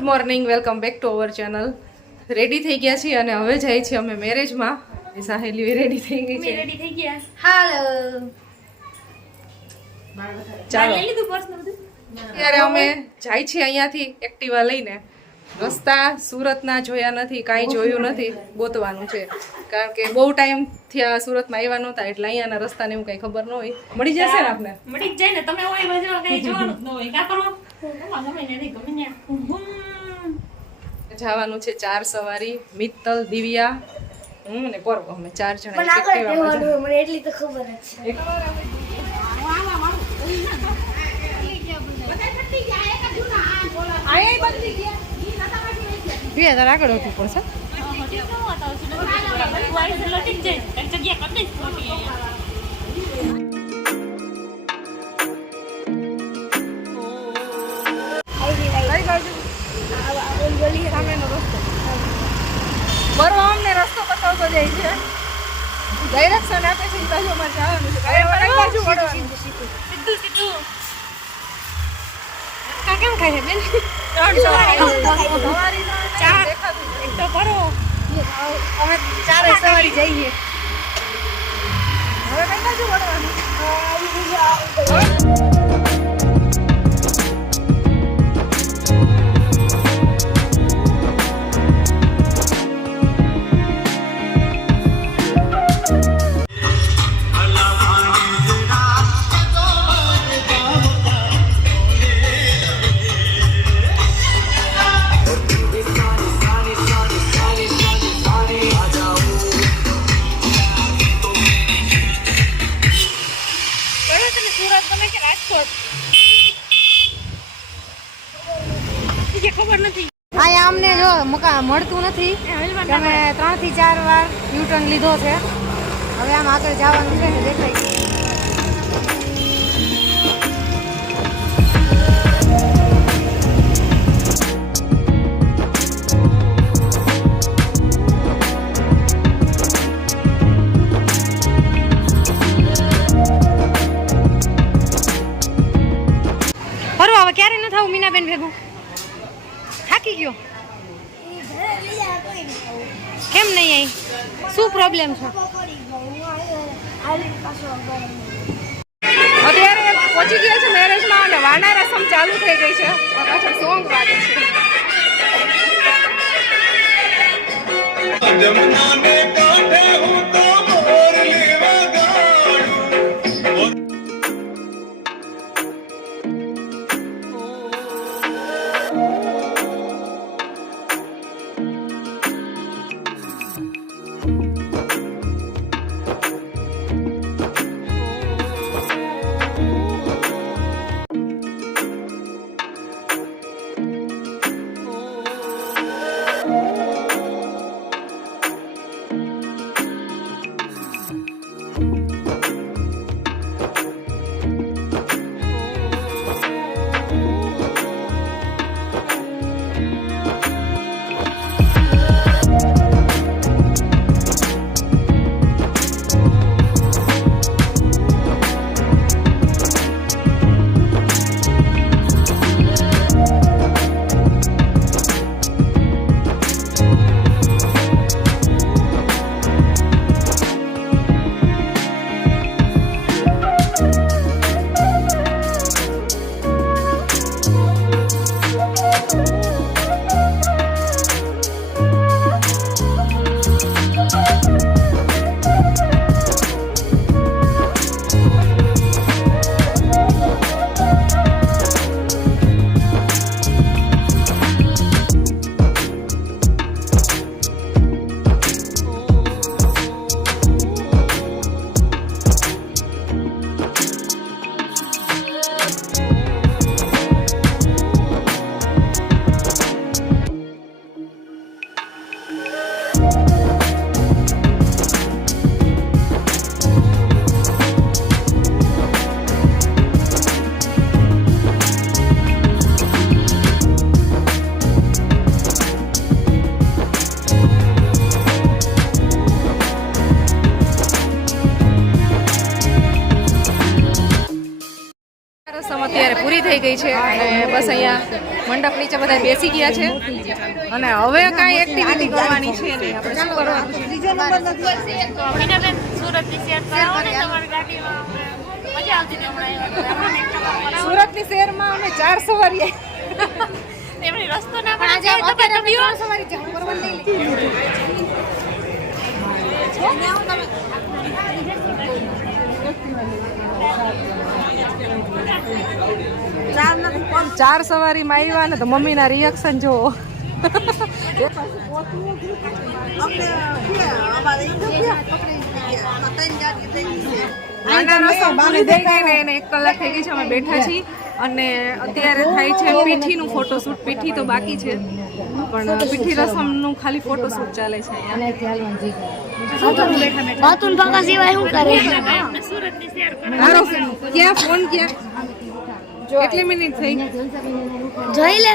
Good morning welcome back to our channel. Ready થઈ ગયા છીએ અને હવે જાય છીએ અમે મેરેજમાં એ સાહેલી રેડી થઈ ગઈ છે. રેડી થઈ ગયા. હાલો. ચાલો. લઈ લીધું પર્સ ને. બધું ત્યારે અમે જાય છીએ અહીંયાથી એક્ટિવા લઈને. રસ્તા સુરતના જોયા નથી કાંઈ જોયું નથી ગોતવાનું છે. કારણ કે બહુ ટાઈમ થયા સુરતમાં આવ્યા નહોતા એટલે અહીંયાના રસ્તાને એવું કાંઈ ખબર ન હોય. મળી જશે ને આપને? મળી જાય ને. તમે હોય બાજુ કઈ જોવાનું જ ન હોય. જવાનું છે ચાર સવારી મિત્તલ દિવ્યા. હું ને પર્વ અમે ચાર જણા મને એટલી તો ખબર જ છે. બે હજાર આગળ વધવું પડશે. હોટેલ જાય છે. ડાયરેક્શન આપે છે એ બાજુ અમારે જવાનું છે. વળવાનું સીધું, સીધું. કેમ ખાય છે બેન? એક તો કરો અમે ચારે સવારી જઈએ. હવે કઈ બાજુ વળવાનું? મળતું નથી. અમે ત્રણથી ચાર વાર યુટર્ન લીધો છે. હવે આમ આગળ જવાનું છે ને દેખાય. હવે ક્યારે ન થવું મીનાબેન ભેગું થાકી ગયો ઈ ઘરે લઈ જાય તોય નહીં આવું. કેમ નહીં આવી શું પ્રોબ્લેમ છે. અત્યારે પહોંચી ગયા છે મેરેજમાં અને વાના રસમ ચાલુ થઈ ગઈ છે. પાછળ સોંગ વાગે છે. બસ અહીંયા મંડપ નીચે બધા બેસી ગયા છે. અને હવે કાંઈ એક્ટિવિટી કરવાની છે નહીં. આપણે શું કરવાનું? કરાવો ને સુરતની શહેરમાં અમે ચાર સવારી એમની રસ્તો ના પણ સવારી જાવ. ચાર સવારીમાં આવ્યા ને તો મમ્મીના રિએક્શન જુઓ રસમ પૂરી થઈ ને એને એક કલાક થઈ ગઈ છે અમે બેઠા છીએ. અને અત્યારે થાય છે પીઠીનું ફોટોશૂટ પીઠી તો બાકી છે પણ પીઠી રસમનું ખાલી ફોટોશૂટ ચાલે છે ક્યાં? ફોન ક્યાં? કેટલી મિનિટ થઈ? જોઈ લે.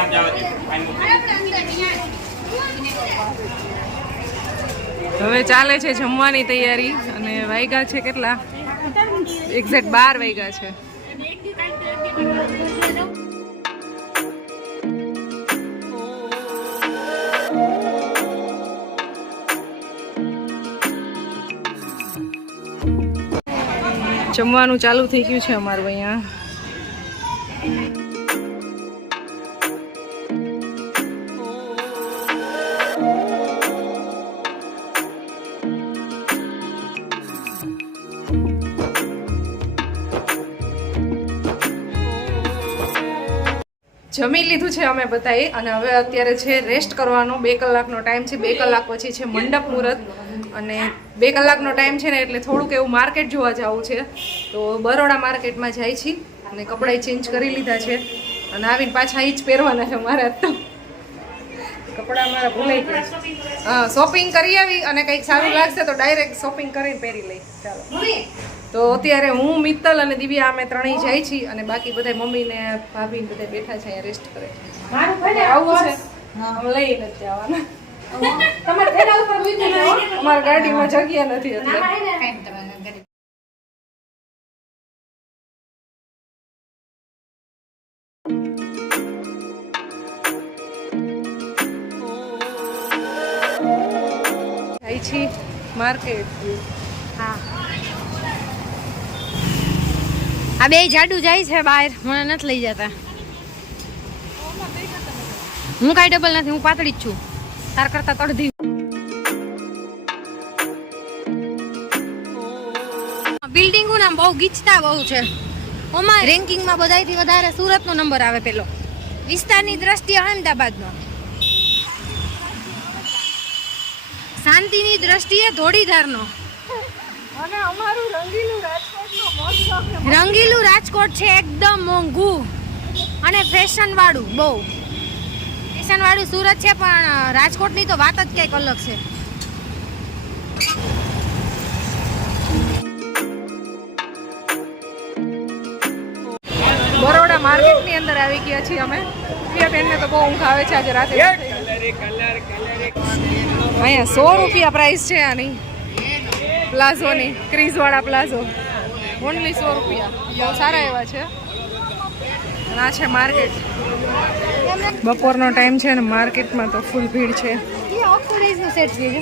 આમ જાવ હવે ચાલે છે જમવાની તૈયારી અને વાઈગા છે કેટલા? એક્ઝેક્ટ બાર વાગ્યા છે. જમવાનું ચાલુ થઈ ગયું છે અમારું અહીંયા. જમી લીધું છે અમે બધાએ અને હવે અત્યારે છે રેસ્ટ કરવાનો. બે કલાકનો ટાઈમ છે, બે કલાક પછી છે મંડપ મુહૂર્ત. અને બે કલાકનો ટાઈમ છે ને એટલે થોડુંક એવું માર્કેટ જોવા જવું છે. તો બરોડા માર્કેટમાં જાય છીએ અને કપડાં ચેન્જ કરી લીધા છે. અને આવીને પાછા એ જ પહેરવાના છે મારા તો. કપડાં મારા ભૂલાઈ ગયા. હા શોપિંગ કરી આવી અને કંઈક સારું લાગશે તો ડાયરેક્ટ શોપિંગ કરીને પહેરી લઈ. ચાલો. તો અત્યારે હું મિત્તલ અને દિવ્યા અમે ત્રણેય જાય છીએ અને બાકી બધા મમ્મી ને ભાભી ને બધા બેઠા છે અહીંયા રેસ્ટ કરે છે. આવું છે અમે લઈ નથી જવાના. તમારે ઘેરા ઉપર મૂકી દો હોય? ગાડીમાં જગ્યા નથી એટલે માર્કેટ હા આ બે જાડુ જાય છે બહાર. મને નથી લઈ જતા. હું કાંઈ ડબલ નથી, હું પાતળી જ છું. તાર કરતા તડધી બિલ્ડિંગો નામ બહુ ગીચતા બહુ છે. ઓમાં રેન્કિંગમાં બધાયથી વધારે સુરતનો નંબર આવે પેલો. વિસ્તારની દ્રષ્ટિએ અહેમદાબાદનો. શાંતિની દ્રષ્ટિએ ધોળીધારનો. અને અમારું રંગીલું મોજ રંગીલું રાજકોટ છે એકદમ મોંઘું અને ફેશનવાળું બહુ. ફેશનવાળું સુરત છે પણ રાજકોટની તો વાત જ કંઈક અલગ છે. બરોડા માર્કેટની અંદર આવી ગયા છીએ અમે. પ્રિયા બેનને તો બહુ ઊંઘ આવે છે આજે રાતે. અહીંયા સો રૂપિયા પ્રાઇસ છે આની. પ્લાઝોની ક્રીઝવાળા પ્લાઝો ઓનલી સો રૂપિયા. બહુ સારા એવા છે. આ છે માર્કેટ. બપોરનો ટાઈમ છે ને માર્કેટમાં તો ફૂલ ભીડ છે.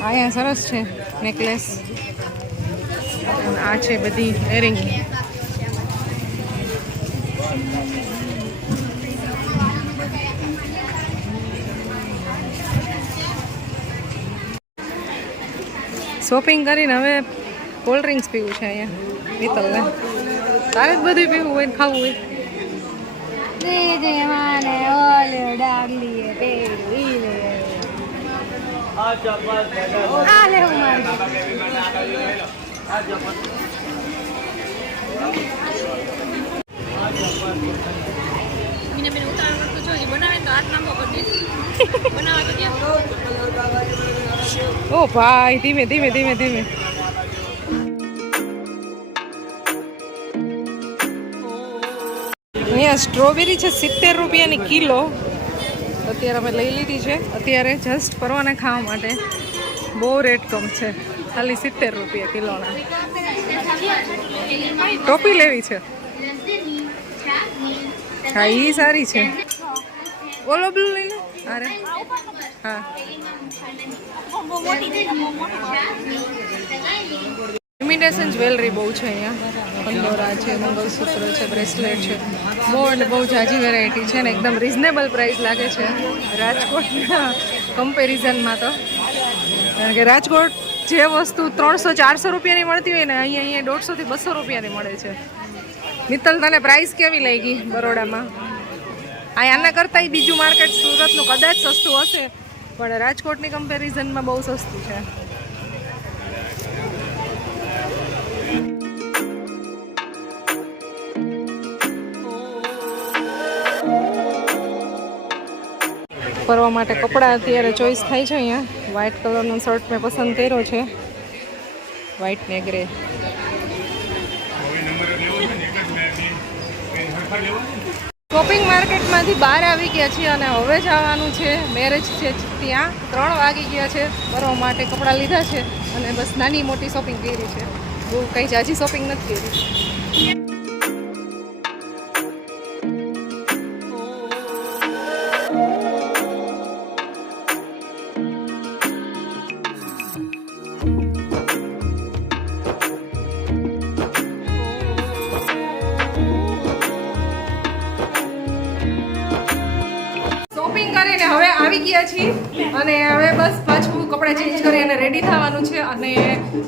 અહીંયા સરસ છે નેકલેસ. આ છે બધી એરિંગ શોપિંગ કરીને હવે કોલ્ડ ડ્રિંક્સ પીવું છે અહીંયા. મિત્તલને તારે જ બધું પીવું હોય ને ખાવું હોય. ઓ ભાઈ ધીમે ધીમે ધીમે ધીમે. અહીંયા સ્ટ્રોબેરી છે, સિત્તેર રૂપિયાની કિલો. અત્યારે અમે લઈ લીધી છે. અત્યારે જસ્ટ પરવાને ખાવા માટે બહુ રેટ કમ છે. ખાલી સિત્તેર રૂપિયા કિલોના. ટોપી લેવી છે. હા એ સારી છે. ઓલો બ્લુ લઈ લો. અરે હા. ઇમિટેશન જ્વેલરી બહુ છે અહીંયા. કંદોરા છે, મંગળસૂત્ર છે બ્રેસલેટ છે. બહુ એટલે બહુ જાજી વેરાયટી છે ને એકદમ રિઝનેબલ પ્રાઇસ લાગે છે. રાજકોટના કમ્પેરિઝનમાં તો. કારણ કે રાજકોટ જે વસ્તુ ત્રણસો ચારસો રૂપિયાની મળતી હોય ને, અહીંયા અહીંયા દોઢસોથી બસો રૂપિયાની મળે છે. મિત્તલ, તને પ્રાઇસ કેવી લાગી બરોડામાં? આ આના કરતાં બીજું માર્કેટ સુરતનું કદાચ સસ્તું હશે, પણ રાજકોટની કમ્પેરિઝનમાં બહુ સસ્તું છે. ફરવા માટે કપડાં અત્યારે ચોઈસ થાય છે અહીંયા. વ્હાઇટ કલરનો શર્ટ મેં પસંદ કર્યો છે. વ્હાઇટ ને ગ્રે શોપિંગ માર્કેટમાંથી બહાર આવી ગયા છીએ અને હવે જવાનું છે. મેરેજ છે ત્યાં. ત્રણ વાગી ગયા છે. ફરવા માટે કપડાં લીધા છે અને બસ નાની મોટી શોપિંગ કરી છે. બહુ કંઈ જાજી શોપિંગ નથી કરી. આવી ગયા છીએ અને હવે બસ પાછું કપડાં ચેન્જ કરી અને રેડી થવાનું છે અને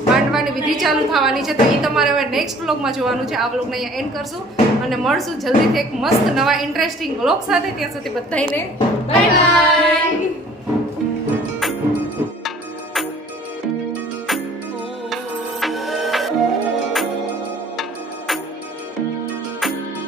માંડવાની વિધિ ચાલુ થવાની છે. તો એ તમારે હવે નેક્સ્ટ બ્લોગમાં જોવાનું છે. આ બ્લોગને અહીંયા એન્ડ કરશું અને મળશું જલ્દીથી એક મસ્ત નવા ઇન્ટરેસ્ટિંગ બ્લોગ સાથે. ત્યાં સુધી બધાને બાય બાય